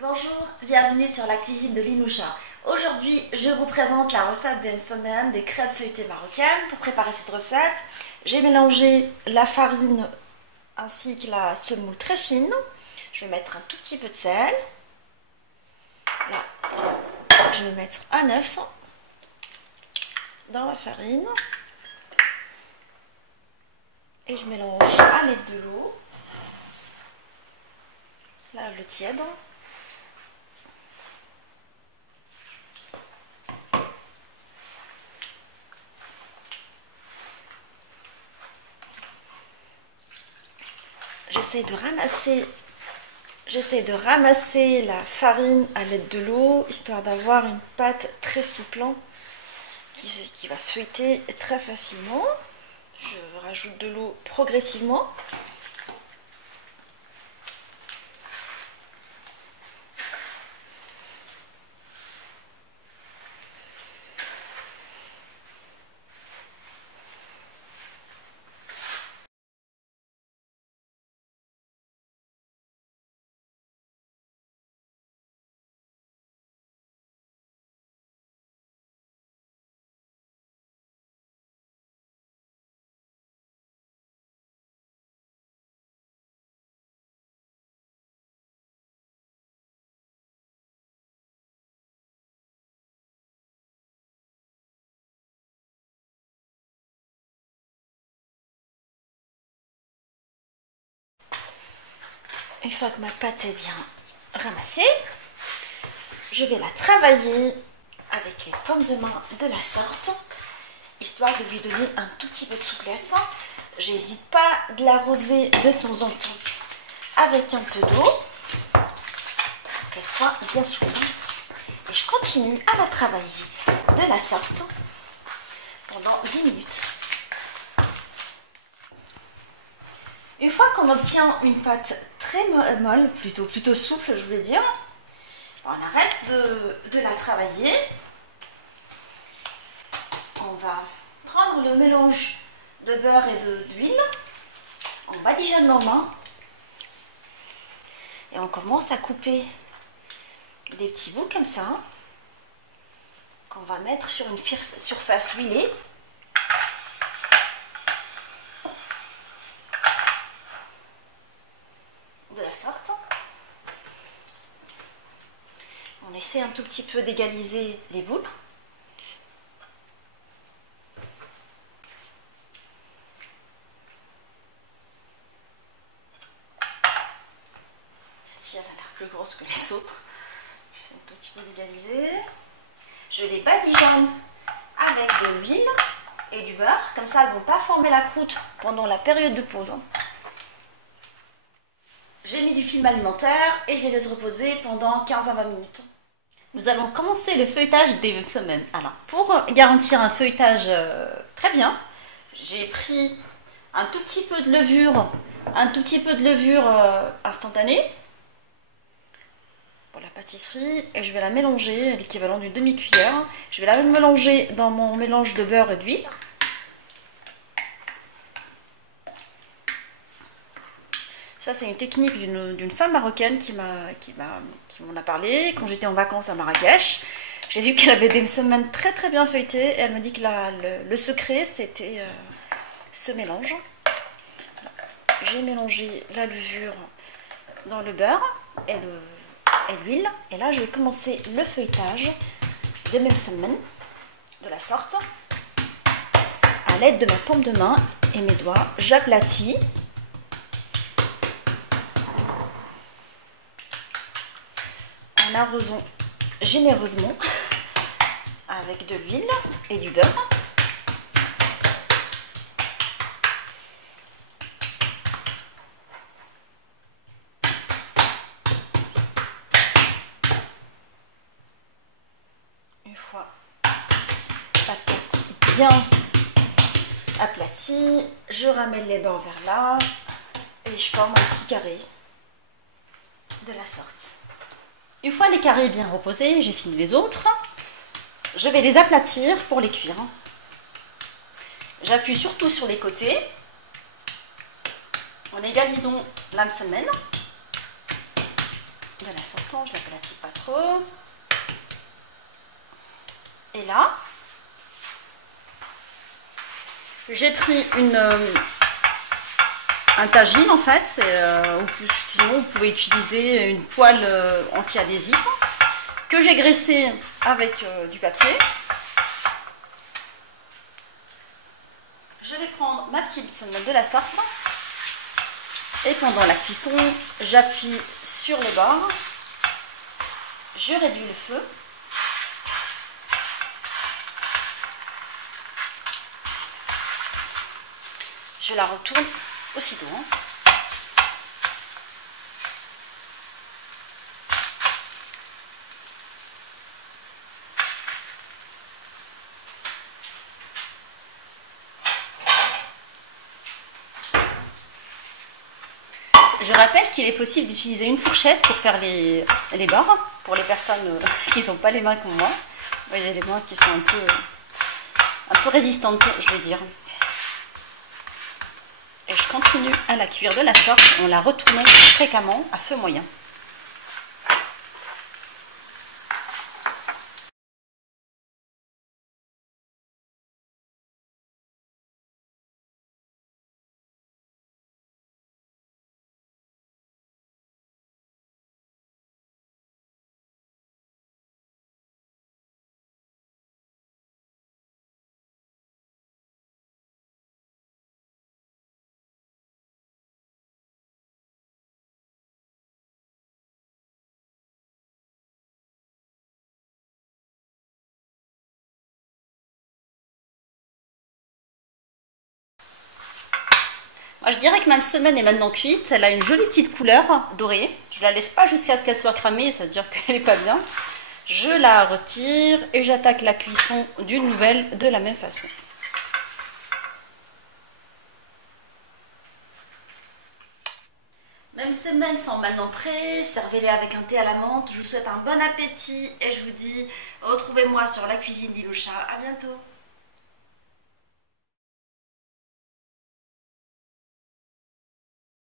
Bonjour, bienvenue sur la cuisine de Linoucha. Aujourd'hui, je vous présente la recette d'Emsamen, des crêpes feuilletées marocaines. Pour préparer cette recette, j'ai mélangé la farine ainsi que la semoule très fine. Je vais mettre un tout petit peu de sel. Là, je vais mettre un œuf dans la farine. Et je mélange à l'aide de l'eau. Là, le tiède. J'essaie de ramasser la farine à l'aide de l'eau, histoire d'avoir une pâte très souple qui va se feuilleter très facilement. Je rajoute de l'eau progressivement. Une fois que ma pâte est bien ramassée, je vais la travailler avec les pommes de main de la sorte, histoire de lui donner un tout petit peu de souplesse. J'hésite pas de l'arroser de temps en temps avec un peu d'eau, pour qu'elle soit bien souple. Et je continue à la travailler de la sorte pendant 10 minutes. Une fois qu'on obtient une pâte très molle, plutôt souple, je voulais dire, on arrête de la travailler. On va prendre le mélange de beurre et d'huile, on badigeonne nos mains et on commence à couper des petits bouts comme ça, qu'on va mettre sur une surface huilée. De la sorte. On essaie un tout petit peu d'égaliser les boules. Celle-ci elle a l'air plus grosse que les autres. Je fais un tout petit peu d'égaliser. Je les badigeonne avec de l'huile et du beurre. Comme ça, elles ne vont pas former la croûte pendant la période de pause. J'ai mis du film alimentaire et je les laisse reposer pendant 15 à 20 minutes. Nous allons commencer le feuilletage des semaines. Alors, pour garantir un feuilletage très bien, j'ai pris un tout petit peu de levure, instantanée pour la pâtisserie et je vais la mélanger, l'équivalent d'une demi-cuillère. Je vais la mélanger dans mon mélange de beurre et d'huile. Ça, c'est une technique d'une femme marocaine qui m'en a parlé quand j'étais en vacances à Marrakech. J'ai vu qu'elle avait des semaines très très bien feuilletées et elle m'a dit que le secret c'était ce mélange. J'ai mélangé la levure dans le beurre et l'huile. Et là, je vais commencer le feuilletage de mes semaines de la sorte. À l'aide de ma paume de main et mes doigts, j'aplatis. En arrosant généreusement avec de l'huile et du beurre. Une fois la pâte bien aplatie, je ramène les bords vers là et je forme un petit carré de la sorte. Une fois les carrés bien reposés, j'ai fini les autres. Je vais les aplatir pour les cuire. J'appuie surtout sur les côtés en égalisant la semaine. de la sortant, je ne l'aplatis pas trop. Et là, j'ai pris un tagine en fait, sinon vous pouvez utiliser une poêle anti-adhésif que j'ai graissé avec du papier. Je vais prendre ma petite semelle de la sorte et pendant la cuisson, j'appuie sur les bords, je réduis le feu. Je la retourne aussitôt. Je rappelle qu'il est possible d'utiliser une fourchette pour faire les bords, pour les personnes qui n'ont pas les mains comme moi. J'ai les mains qui sont un peu résistantes, je vais dire. Et je continue à la cuire de la sorte en la retournant fréquemment à feu moyen. Moi, je dirais que ma semaine est maintenant cuite. Elle a une jolie petite couleur dorée. Je la laisse pas jusqu'à ce qu'elle soit cramée, ça veut dire qu'elle n'est pas bien. Je la retire et j'attaque la cuisson d'une nouvelle de la même façon. Même semaines sont maintenant prêts. Servez-les avec un thé à la menthe. Je vous souhaite un bon appétit et je vous dis retrouvez-moi sur la cuisine d'Iloucha. À bientôt.